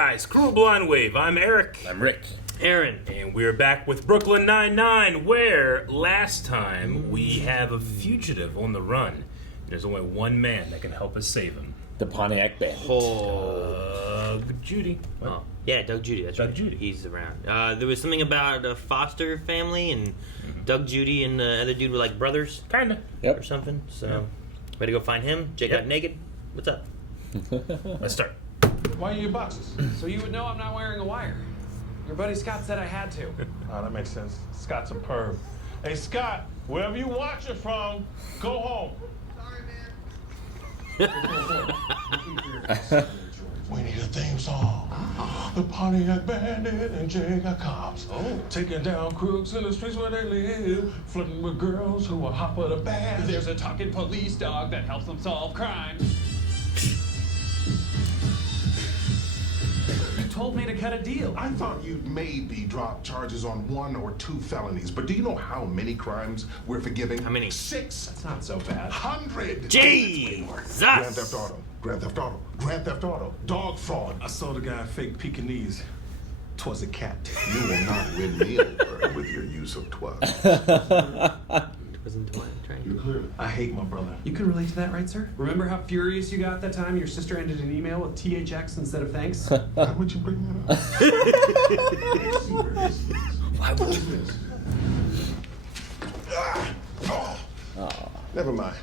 guys? Crew Blind Wave. I'm Eric. I'm Rick. Aaron. And we're back with Brooklyn Nine-Nine, where last time we have a fugitive on the run. There's only one man that can help us save him. The Pontiac Bandit. Doug Judy. What? Oh, yeah, Doug Judy. That's Doug right. Judy. He's around. There was something about a foster family, and Doug Judy and the other dude were like brothers. Kinda. Yep. Or something. So, way to go find him. Jake got naked. What's up? Let's start. Why are you boxes? So you would know I'm not wearing a wire. Your buddy Scott said I had to. Oh, that makes sense. Scott's a perv. Hey, Scott, wherever you watching from, go home. We need a theme song. The Pontiac Bandit and Jay got cops. Taking down crooks in the streets where they live. Flirting with girls who are hot for the band. There's a talking police dog that helps them solve crimes. You told me to cut a deal. I thought you'd maybe drop charges on 1 or 2 felonies, but do you know how many crimes we're forgiving? How many? 6. It's not so bad. 100. Jesus! Grand Theft Auto. Grand Theft Auto. Grand Theft Auto. Dog fraud. I saw the guy fake Pekingese. 'Twas a cat. You will not win me over with your use of twas. Wasn't the one trying. You clear. I hate my brother. You can relate to that, right, sir? Remember how furious you got that time your sister ended an email with THX instead of thanks? Why would you bring that up? Why would you? This. Never mind.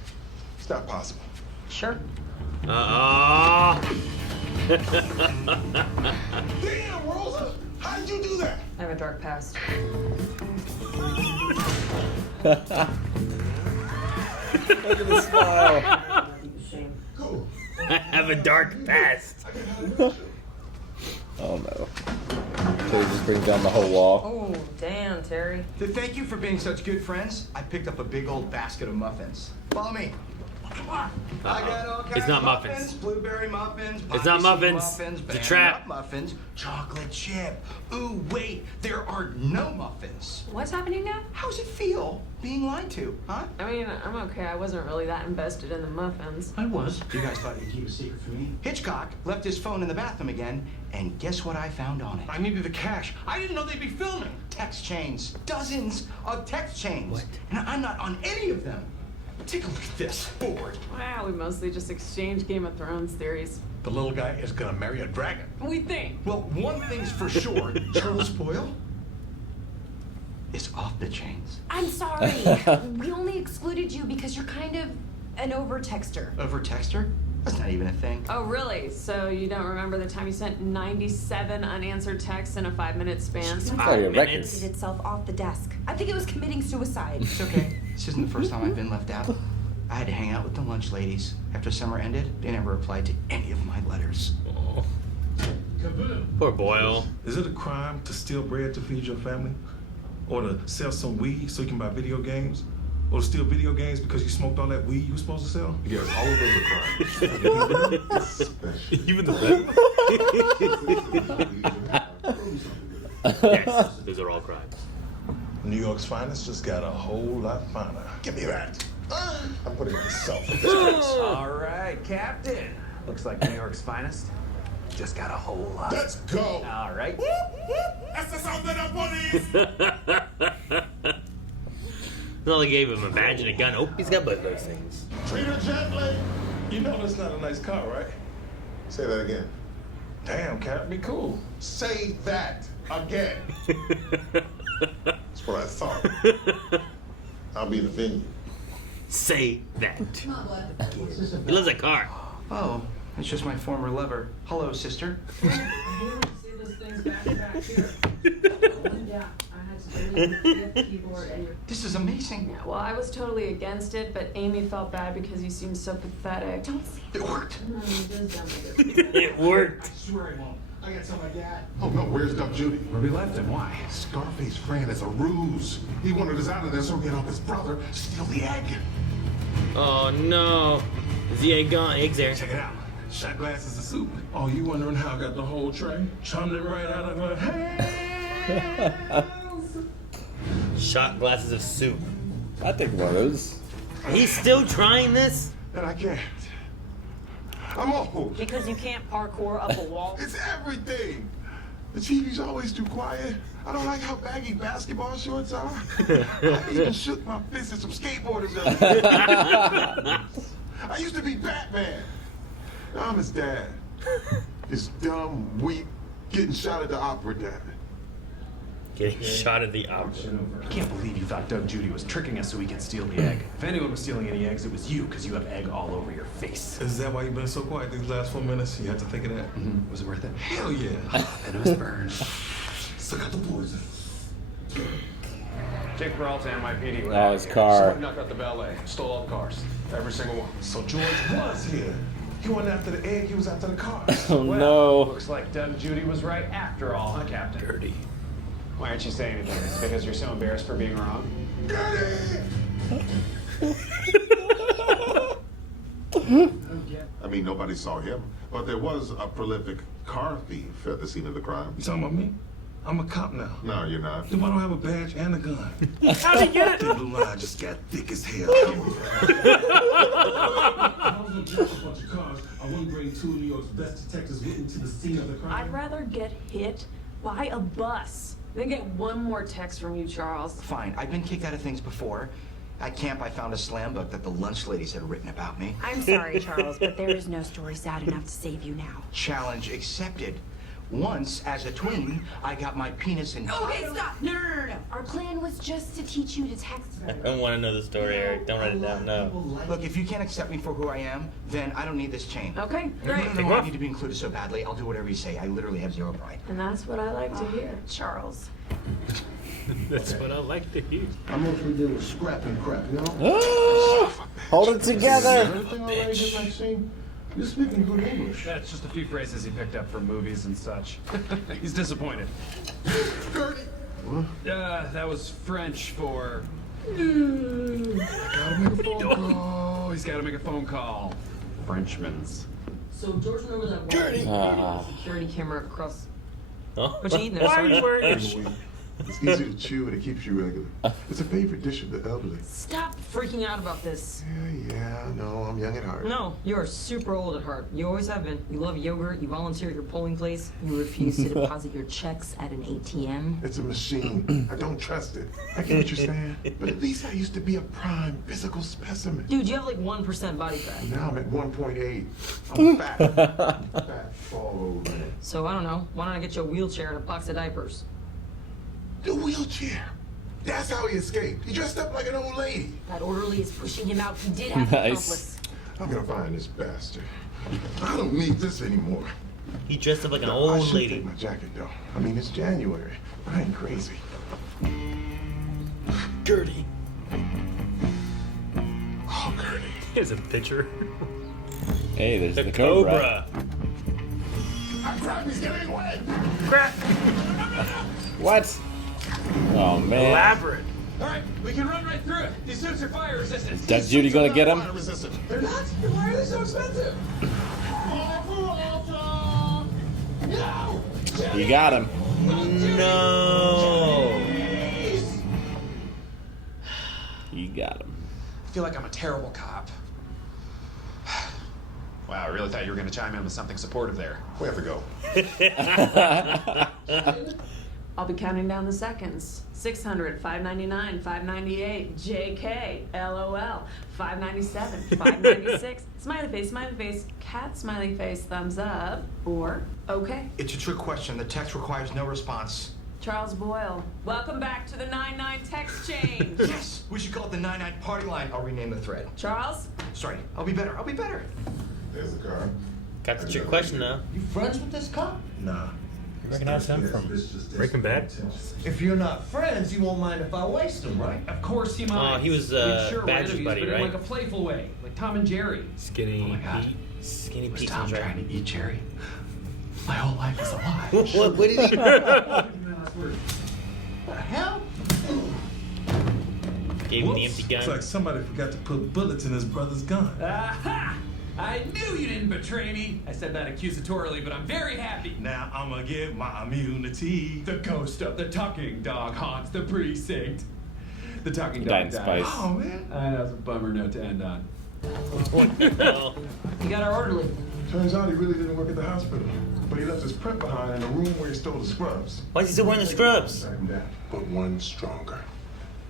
It's not possible. Sure. Uh-oh. Damn, Rosa! How did you do that? I have a dark past. Look at the smile. Cool. I have a dark past. Oh no. Terry just brings down the whole wall. Oh, damn, Terry. To thank you for being such good friends, I picked up a big old basket of muffins. Follow me. I got all kinds It's not of muffins. Blueberry muffins. It's not poppy seed muffins. It's a banana trap. nut muffins. Chocolate chip. Ooh, wait. There are no muffins. What's happening now? How's it feel being lied to, huh? I mean, I'm okay. I wasn't really that invested in the muffins. I was. You guys thought you'd keep a secret from me? Hitchcock left his phone in the bathroom again, and guess what I found on it? I needed the cash. I didn't know they'd be filming. Text chains. Dozens of text chains. What? And I'm not on any of them. Take a look at this board. Wow, we mostly just exchanged Game of Thrones theories. The little guy is gonna marry a dragon. We think. Well, one thing's for sure. Charles Boyle is off the chains. I'm sorry. We only excluded you because you're kind of an over-texter. Over texter? That's not even a thing. Oh, really? So you don't remember the time you sent 97 unanswered texts in a 5-minute span? It's probably a record. It itself off the desk. I think it was committing suicide. It's okay. This isn't the first time I've been left out. I had to hang out with the lunch ladies. After summer ended, they never replied to any of my letters. Oh. Poor Boyle. Is it a crime to steal bread to feed your family? Or to sell some weed so you can buy video games? Or to steal video games because you smoked all that weed you were supposed to sell? Yes, all of those are crimes. Especially. Even the Yes, those are all crimes. New York's finest just got a whole lot finer. Give me that. I'm putting myself. All right, Captain. Looks like New York's finest. Just got a whole lot. Let's go. All right. That's the sound of the police. Well, they gave him a badge and a gun. Oh, he's got both those things. Treat her gently. You know that's not a nice car, right? Say that again. Damn, Cap, be cool. Say that again. That's what I thought. I'll be in the venue. Say that. He loves that car. Oh, it's just my former lover. Hello, sister. This is amazing. Yeah, well, I was totally against it, but Amy felt bad because you seemed so pathetic. Don't say It worked. It worked. I swear it won't. I gotta tell my dad. Oh no, where's Doug Judy? Where we left him, why? Scarface ran as a ruse. He wanted us out of there so he could help his brother steal the egg. Oh no. Is the egg gone? Egg's there. Check it out. Shot glasses of soup. Oh, you wondering how I got the whole tray? Chummed it right out of her hands. Shot glasses of soup. I think one of those. He's still trying this? And I can't. I'm old. Because you can't parkour up a wall. It's everything. The TV's always too quiet. I don't like how baggy basketball shorts are. I even shook my fist at some skateboarders. I used to be Batman. Now I'm his dad. His dumb, weak, getting shot at the opera dad. Getting shot at the opera. I can't believe you thought Doug Judy was tricking us so we could steal the egg. If anyone was stealing any eggs, it was you, because you have egg all over your face. Is that why you've been so quiet these last 4 minutes? You had to think of that? Was it worth it? Hell yeah. And it was burned. Suck out the poison. Jake Peralta, NYPD. What Oh, his happened here? car. Someone knocked out the valet. Stole all the cars. Every single one. So George was here. He wasn't after the egg, he was after the car. Oh Well, no. looks like Doug Judy was right after all, huh, Captain? Dirty. Why aren't you saying anything? It's because you're so embarrassed for being wrong? I mean, nobody saw him, but there was a prolific car thief at the scene of the crime. You talking about me? I'm a cop now. No, you're not. Then why don't I have a badge and a gun? How'd he get it? The blue line just got thick as hell. I was gonna jump a bunch of cars. I wouldn't bring 2 of New York's best detectives with me to the scene of the crime. I'd rather get hit by a bus than get one more text from you, Charles. Fine, I've been kicked out of things before. At camp, I found a slam book that the lunch ladies had written about me. I'm sorry, Charles, but there is no story sad enough to save you now. Challenge accepted. Once, as a tween, I got my penis in... Okay, stop! No. Our plan was just to teach you to text I her. don't want to know the story, Eric. Don't write it down. No. Look, if you can't accept me for who I am, then I don't need this chain. Okay, No, great. no, I need to be included so badly. I'll do whatever you say. I literally have zero pride. And that's what I like to hear, Charles. That's what I like to hear. I mostly deal with scrap and crap, you know? Oh, hold it together. Everything all right in my scene? You're speaking good English. That's just a few phrases he picked up from movies and such. He's disappointed. What? That was French for... Gotta make a phone call. Oh, he's got to make a phone call. Frenchman's. So George, remember that one security camera across... Huh? What you eating there, Why are you Sergeant? wearing It's easy to chew and it keeps you regular. It's a favorite dish of the elderly. Stop freaking out about this. Yeah, I know. I'm young at heart. No, you're super old at heart. You always have been. You love yogurt, you volunteer at your polling place, you refuse to deposit your checks at an ATM. It's a machine. I don't trust it. I get what you're saying. But at least I used to be a prime physical specimen. Dude, you have like 1% body fat. Now I'm at 1.8. I'm fat. Fat all over. So I don't know, why don't I get you a wheelchair and a box of diapers? The wheelchair. That's how he escaped. He dressed up like an old lady. That orderly is pushing him out. He did have an accomplice. I'm gonna find this bastard. I don't need this anymore. He dressed up like an I old should lady. take my jacket though. I mean, it's January. I ain't crazy. Gertie. Oh, Gertie. Here's a picture. Hey, there's The the Cobra. My crap is getting wet. Crap. What? Oh man. Elaborate. All right, we can run right through it. These suits are fire resistant. Is Doug Judy gonna get him? Fire resistant. They're not? Then why are they so expensive? No! You got him. No. You got him. I feel like I'm a terrible cop. Wow, I really thought you were going to chime in with something supportive there. We have to go. I'll be counting down the seconds. 600, 599, 598, JK, LOL, 597, 596, smiley face, cat smiley face, thumbs up, or okay. It's a trick question. The text requires no response. Charles Boyle, welcome back to the 99 text chain. Yes! We should call it the 99 party line. I'll rename the thread. Charles? Sorry, I'll be better. There's the car. Got the trick question though. You friends with this cop? Nah. You recognize him from Breaking Bad? If you're not friends, you won't mind if I waste them, right? Of course he minds. Oh, he was Sure, we're Badger's enemies, buddy, but in right? like a playful way, like Tom and Jerry. Skinny Oh my God. Pete. Skinny Was Pete Tom sounds right. trying to eat Jerry? My whole life is a lie. What did he? The hell? Gave him the empty It's gun. like somebody forgot to put bullets in his brother's gun. Aha! I knew you didn't betray me. I said that accusatorily, but I'm very happy. Now I'm gonna get my immunity. The ghost of the talking dog haunts the precinct. The talking Died dog in died. Spice. Oh man. That was a bummer note to end on. What the hell? You got our orderly. Turns out he really didn't work at the hospital. But he left his print behind in the room where he stole the scrubs. Why is he still wearing the scrubs? But one stronger.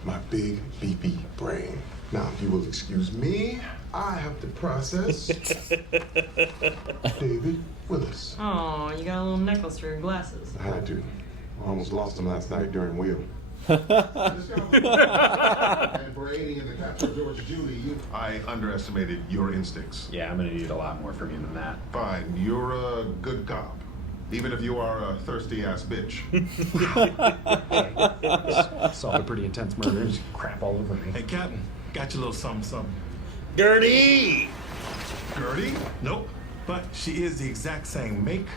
My big, beefy brain. Now, if you will excuse me, I have to process David Willis. Oh, you got a little necklace for your glasses. I had to. I almost lost them last night during Wheel. And for aiding in the capture of George Judy, I underestimated your instincts. Yeah, I'm gonna need a lot more from you than that. Fine, you're a good cop. Even if you are a thirsty-ass bitch. Solved a pretty intense murder. Just crap all over me. Hey, Captain, got you a little something. Dirty! Gertie? Nope. But she is the exact same make,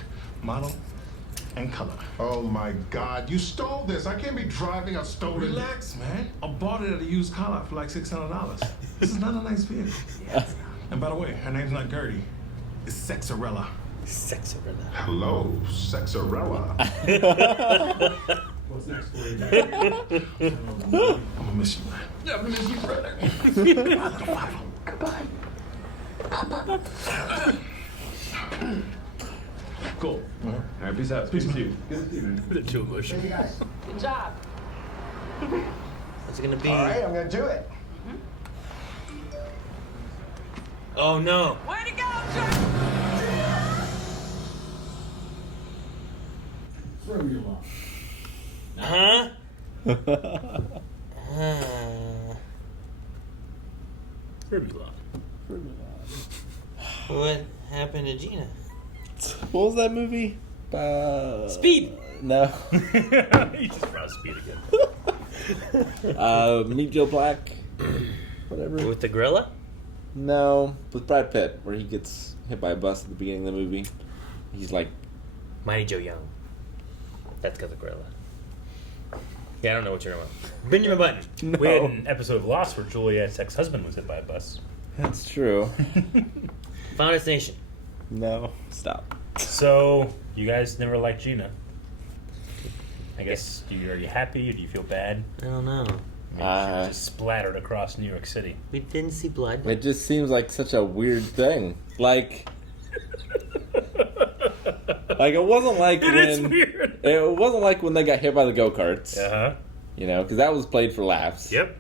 model, and color. Oh my God, you stole this. I can't be driving a stolen... Relax, man. I bought it at a used car lot for like $600. This is not a nice vehicle. Yes. And by the way, her name's not Gertie. It's Sexarella. Sexarella. Hello, Sexarella. What's next for you? I'm gonna miss you, man. Yeah, I'm gonna miss you, brother. Bye, little Bible. Goodbye. Cool. All right, peace out. Peace to you. Good to see you, man. Bit too emotional. Good job. What's it gonna be? All right, I'm gonna do it. Oh no. Way to go, Jack! Huh? What happened to Gina? What was that movie? Speed! No. You just brought Speed again. Meet Joe Black. Whatever. With the gorilla? No, with Brad Pitt, where he gets hit by a bus at the beginning of the movie. He's like... Mighty Joe Young. That's got the gorilla. Yeah, I don't know what you're talking about. Benjamin Button. No. We had an episode of Lost where Juliet's ex-husband was hit by a bus. That's true. Final Destination. No, stop. So, you guys never liked Gina. I guess, are you happy or do you feel bad? I don't know. She was just splattered across New York City. We didn't see blood. It just seems like such a weird thing. Like it wasn't like it wasn't like when they got hit by the go-karts. Uh-huh. You know, because that was played for laughs. Yep.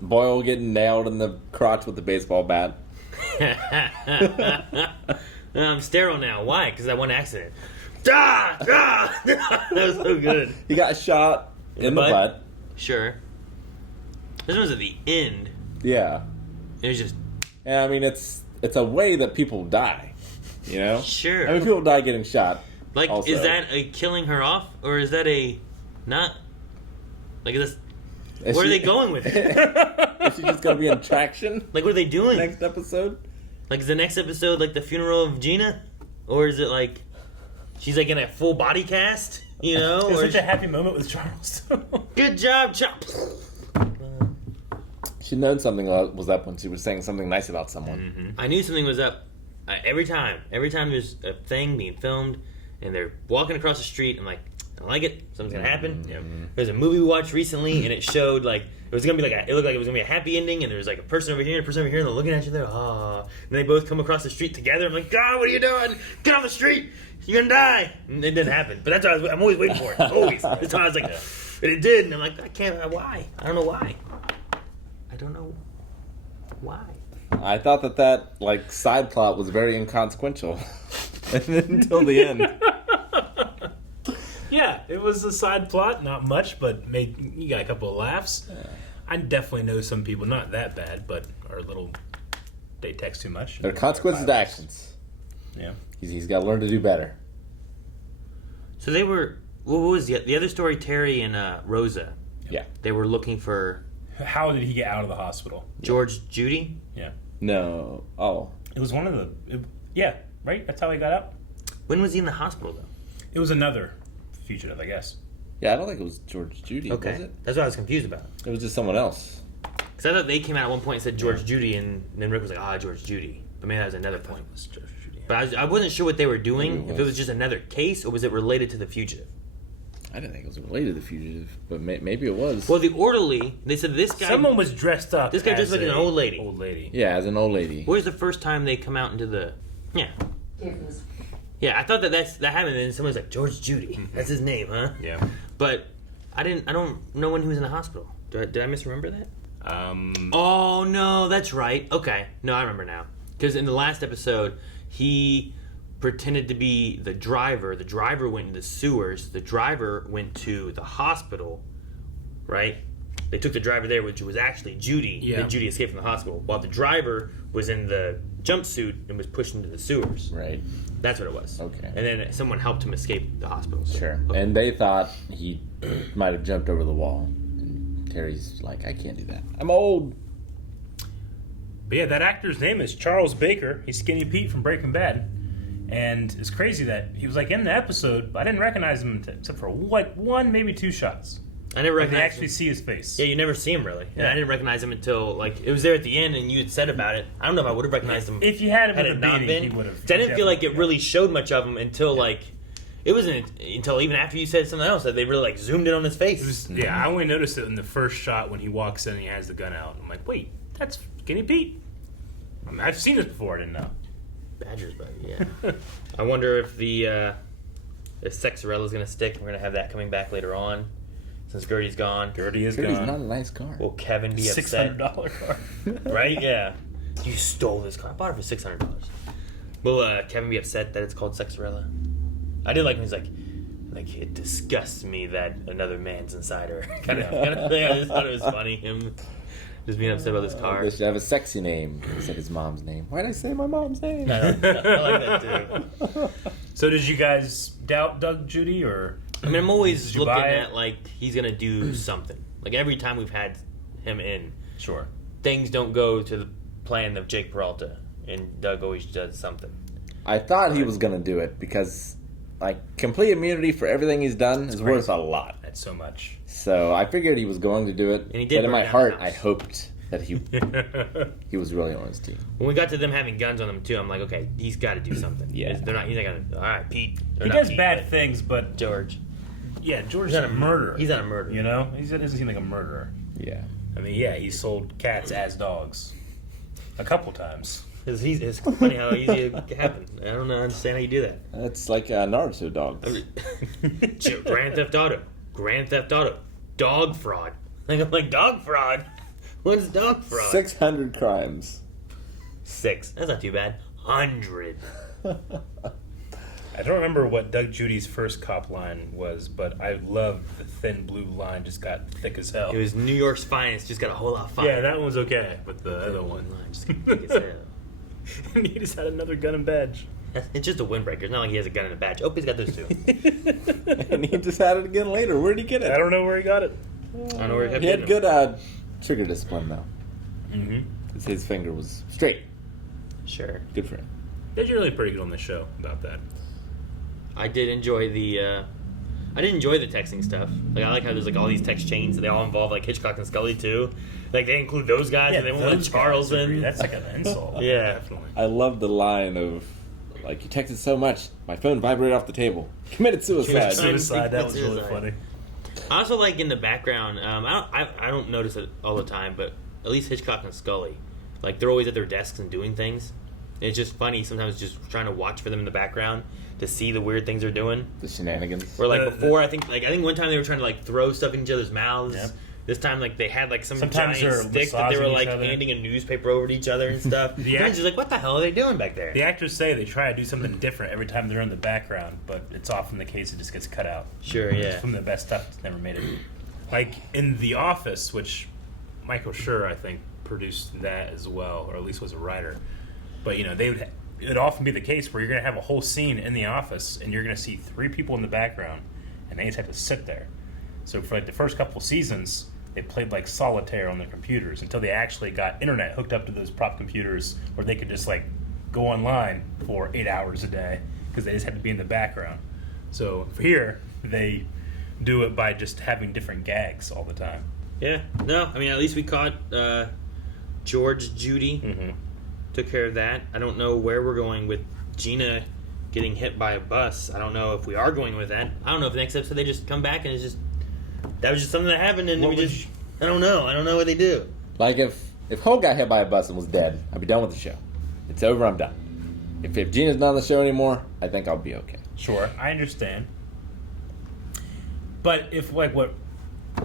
Boyle getting nailed in the crotch with the baseball bat. I'm sterile now. Why? Because that one accident. That was so good. He got shot in the butt. Sure. This was at the end. Yeah. It was just... Yeah, I mean, it's a way that people die, you know? Sure. I mean, people die getting shot. Like, also. Is that a killing her off? Or is that a not... Like, is this... Where are they going with it? Is she just going to be in traction? Like, what are they doing? Next episode? Like, is the next episode like the funeral of Gina? Or is it like... She's like in a full body cast? You know? It was such a happy moment with Charles. Good job, Charles. She'd known something was up when she was saying something nice about someone. Mm-hmm. I knew something was up every time. Every time there's a thing being filmed and they're walking across the street, I'm like, I don't like it. Something's gonna happen. Yep. There's a movie we watched recently and it showed like it was gonna be like it looked like it was gonna be a happy ending and there was like a person over here and a person over here and they're looking at each other. And they both come across the street together. I'm like, God, what are you doing? Get off the street! You're gonna die. And it didn't happen. But that's what I'm always waiting for it. Always. That's why I was like, and it did. And I'm like, I can't. Why? I don't know why. I don't know why. I thought that like side plot was very inconsequential until the end. Yeah, it was a side plot, not much, but you got a couple of laughs. Yeah. I definitely know some people, not that bad, but are a little. They text too much. There are consequences to actions. Yeah. He's got to learn to do better. So they were. What was the other story? Terry and Rosa. Yeah. They were looking for. How did he get out of the hospital? George Judy? Yeah. No. Oh. It was one of the. Yeah, right? That's how he got out? When was he in the hospital, though? It was another fugitive, I guess. Yeah, I don't think it was George Judy, okay. was it? That's what I was confused about. It was just someone else. Because I thought they came out at one point and said George Judy, and then Rick was like, George Judy. But maybe that was another point. It was George Judy. But I wasn't sure what they were doing, if it was just another case, or was it related to the fugitive? I didn't think it was related to the Fugitive, but maybe it was. Well, the orderly, they said this guy... Someone was dressed up. This guy dressed like an old lady. Old lady. Yeah, as an old lady. Where's the first time they come out into the... Yeah. Yeah, I thought that happened, and someone's like, George Judy. That's his name, huh? Yeah. But I don't know when he was in the hospital. Did I misremember that? Oh, no, that's right. Okay. No, I remember now. Because in the last episode, he pretended to be the driver. The driver went into the sewers. The driver went to the hospital, right? They took the driver there, which was actually Judy. Yeah. Then Judy escaped from the hospital. While the driver was in the jumpsuit and was pushed into the sewers. Right. That's what it was. Okay. And then someone helped him escape the hospital. So. Sure. Okay. And they thought he might have jumped over the wall. And Terry's like, I can't do that. I'm old. But yeah, that actor's name is Charles Baker. He's Skinny Pete from Breaking Bad. And it's crazy that he was like in the episode, but I didn't recognize him except for like one, maybe two shots. I never recognized him. Actually see his face. Yeah, you never see him really. Yeah. I didn't recognize him until like it was there at the end, and you had said about it. I don't know if I would have recognized him if you had him had with it a not beanie. been. He would have. I didn't feel like it really showed much of him until like it wasn't until even after you said something else that they really like zoomed in on his face. Yeah, I only noticed it in the first shot when he walks in and he has the gun out. I'm like, wait, that's Skinny Pete. I mean, I've seen this before. I didn't know. Badgers, buddy. Yeah. I wonder if the Sexarella's gonna stick. We're gonna have that coming back later on. Since Gertie's gone. Gertie's not a nice car. Will Kevin be upset? $600 car. Right? Yeah. You stole this car. I bought it for $600. Will Kevin be upset that it's called Sexarella? I did like when he's like it disgusts me that another man's inside her. kind of thing. I just thought it was funny. Him just being upset about this car. They should have a sexy name. He said his mom's name. Why'd I say my mom's name? I like that too. So did you guys doubt Doug Judy or? I mean, I'm always looking at like he's gonna do something. Like every time we've had him in, sure, things don't go to the plan of Jake Peralta, and Doug always does something. I thought he was gonna do it because, like, complete immunity for everything he's done is worth a lot. That's so much. So I figured he was going to do it. And he did. But in my burn down heart, the I house. hoped that he was really on his team. When we got to them having guns on them too, I'm like, okay, he's got to do something. Yeah. He's not gonna. All right, Pete. He does bad things, but George. Yeah, George's not a murderer. He's not a murderer. You know, he doesn't seem like a murderer. Yeah. I mean, yeah, he sold cats as dogs a couple times. It's funny how easy it happened. I don't understand how you do that. That's like Naruto dogs. Grand Theft Auto. Grand Theft Auto. Dog fraud. I'm like, dog fraud? What's dog fraud? 600 crimes. 6. That's not too bad. 100. I don't remember what Doug Judy's first cop line was, but I love the thin blue line just got thick as hell. It was New York's finest, just got a whole lot of fire. Yeah, that one was okay, but the other one just got thick as hell. And he just had another gun and badge. It's just a windbreaker. It's not like he has a gun and a badge. Oh, he's got those two. And he just had it again later. Where'd he get it? I don't know where he got it. I don't know where he had good trigger discipline, though. Mm-hmm. His finger was straight. Sure. Good for him. They're really pretty good on the show about that. I did enjoy the texting stuff. Like I like how there's like all these text chains. They all involve like Hitchcock and Scully too. Like they include those guys, and they won't let Charles in. That's like an insult. Yeah, definitely. I love the line of, like, you texted so much, my phone vibrated off the table. Committed suicide. That was really funny. I also like in the background. I don't notice it all the time, but at least Hitchcock and Scully, like they're always at their desks and doing things. And it's just funny sometimes just trying to watch for them in the background to see the weird things they're doing. The shenanigans. Where like before, I think one time they were trying to like throw stuff in each other's mouths. Yep. This time, like they had like some Sometimes giant they're stick that they were massaging like each other. handing a newspaper over to each other and stuff. And it's just like, what the hell are they doing back there? The actors say they try to do something different every time they're in the background, but it's often the case it just gets cut out. Sure, yeah. It's from the best stuff that's never made it. Like in The Office, which Michael Schur, I think, produced that as well, or at least was a writer. But, you know, it would often be the case where you're going to have a whole scene in the office and you're going to see 3 people in the background and they just have to sit there. So for like the first couple seasons, they played like solitaire on their computers until they actually got internet hooked up to those prop computers where they could just like go online for 8 hours a day because they just had to be in the background. So for here, they do it by just having different gags all the time. Yeah. No, I mean, at least we caught George Judy. Mm-hmm. Took care of that. I don't know where we're going with Gina getting hit by a bus. I don't know if we are going with that. I don't know if the next episode they just come back and it's just that was just something that happened and we just I don't know. I don't know what they do. Like if Holt got hit by a bus and was dead, I'd be done with the show. It's over. I'm done. If Gina's not on the show anymore, I think I'll be okay. Sure, I understand. But if, like what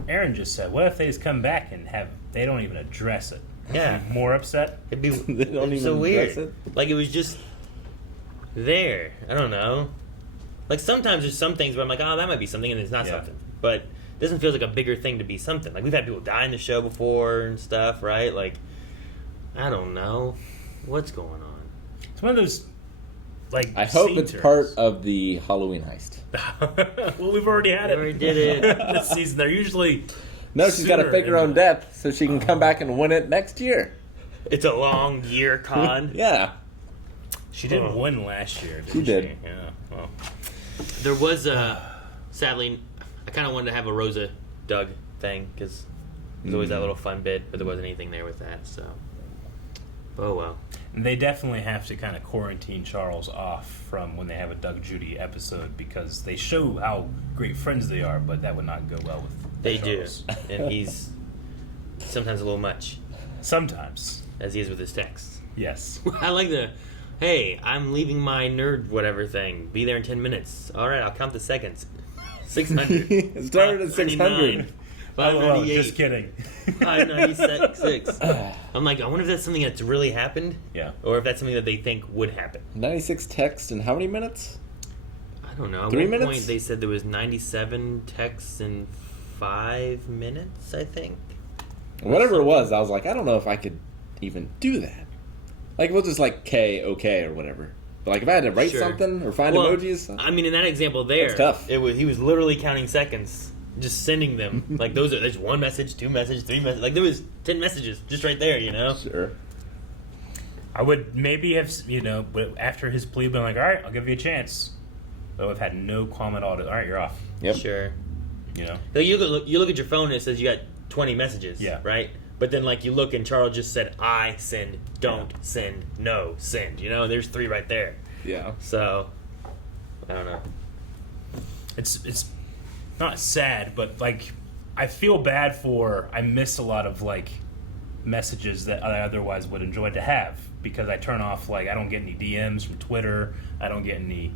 Aaron just said, what if they just come back and they don't even address it? Yeah. I'd be more upset? It'd be They don't even so weird. address it? Like it was just there. I don't know. Like sometimes there's some things where I'm like, oh, that might be something, and it's not something. But it doesn't feel like a bigger thing to be something. Like we've had people die in the show before and stuff, right? Like I don't know what's going on. It's one of those. Like I hope scene it's turns. part of the Halloween heist. Well, we've already had it. We already did it. This season. They're usually. No, she's got to sooner fake her in own the- death so she can come back and win it next year. It's a long year con. Yeah. She didn't win last year, did She did. Yeah. Well, There was sadly, I kind of wanted to have a Rosa Doug thing because there's always that little fun bit, but there wasn't anything there with that. So, oh well. and they definitely have to kind of quarantine Charles off from when they have a Doug Judy episode because they show how great friends they are, but that would not go well with They Charles. do, and he's sometimes a little much, Sometimes. as he is with his texts. Yes. I like the, hey, I'm leaving my nerd whatever thing. Be there in 10 minutes. All right, I'll count the seconds. 600. It started at 600. 598. Just kidding. 596. I'm like, I wonder if that's something that's really happened. Yeah. Or if that's something that they think would happen. 96 texts in how many minutes? I don't know. At 3 one minutes? point, they said there was 97 texts in 5 minutes, I think. Whatever it was, I was like, I don't know if I could even do that. Like, we'll just like K, okay, or whatever. But like, if I had to write Sure. something or find Well, emojis, I mean, in that example there, That's tough. He was literally counting seconds, just sending them. Like there's one message, 2 messages, 3 messages. Like there was 10 messages just right there, you know. sure. I would maybe have, but after his plea, been like, all right, I'll give you a chance. But I've had no qualm at all. All right, you're off. Yep. Sure. Like, You look at your phone and it says you got 20 messages. Yeah. Right. But then like you look and Charles just said I send, don't send, no send. There's 3 right there. Yeah. So I don't know. it's not sad, but like I feel bad I miss a lot of like messages that I otherwise would enjoy to have because I turn off I don't get any DMs from Twitter. I don't get any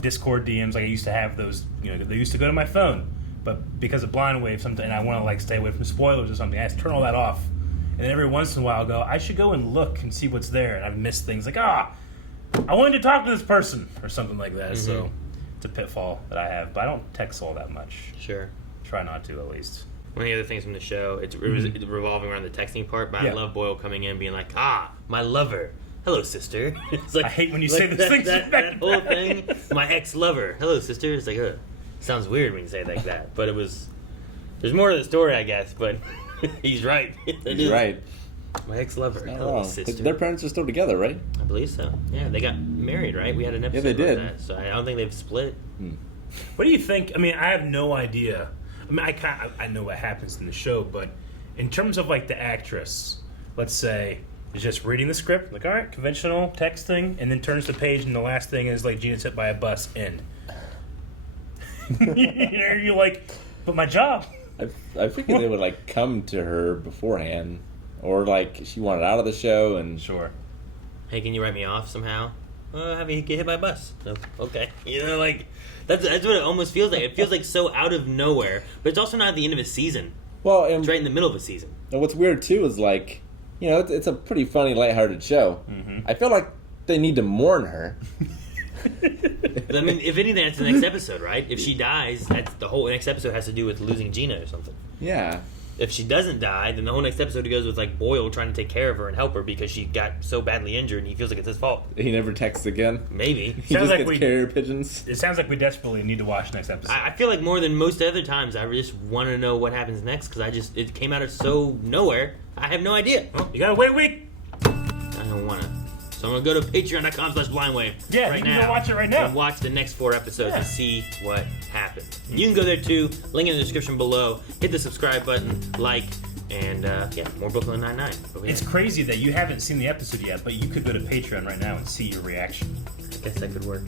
Discord DMs like I used to have those. They used to go to my phone, but because of Blind Wave, something and I want to stay away from spoilers or something, I have to turn all that off. And then every once in a while, I'll go, I should go and look and see what's there. And I've missed things like, I wanted to talk to this person or something like that. Mm-hmm. So it's a pitfall that I have, but I don't text all that much. Sure. Try not to, at least. One of the other things from the show, it was revolving around the texting part, but Yeah. I love Boyle coming in being like, my lover. Hello, sister. It's like, I hate when you say those that, things That, back that to whole back. thing, my ex-lover. Hello, sister. It's like, sounds weird when you say it like that. But there's more to the story, I guess, but he's right. He's right. My ex-lover. Not Hello, wrong. sister. Their parents are still together, right? I believe so. Yeah, they got married, right? We had an episode they about did. that. So I don't think they've split. What do you think? I mean, I have no idea. I mean, I know what happens in the show, but in terms of the actress, let's say, is just reading the script, all right, conventional texting, and then turns the page, and the last thing is Gina's hit by a bus. End. You're like, but my job. I figured they would come to her beforehand, or she wanted out of the show and Sure. Hey, can you write me off somehow? Have you get hit by a bus? No. Okay. That's what it almost feels like. It feels like so out of nowhere, but it's also not at the end of a season. Well, It's right in the middle of a season. and what's weird too is it's a pretty funny, lighthearted show. Mm-hmm. I feel like they need to mourn her. I mean, if anything, that's the next episode, right? If she dies, that's the whole next episode has to do with losing Gina or something. Yeah. If she doesn't die, then the whole next episode goes with Boyle trying to take care of her and help her because she got so badly injured and he feels like it's his fault. He never texts again. Maybe. He Sounds just like gets we- carrier pigeons. It sounds like we desperately need to watch next episode. I feel like more than most other times, I just want to know what happens next because it came out of so nowhere. I have no idea. Well, you gotta wait a week. I don't want to. So I'm going to go to patreon.com/blindwave Yeah, right you can now. go watch it right now. And watch the next 4 episodes and see what happened. You can go there too. Link in the description below. Hit the subscribe button, and more Brooklyn Nine-Nine. It's crazy that you haven't seen the episode yet, but you could go to Patreon right now and see your reaction. I guess that could work.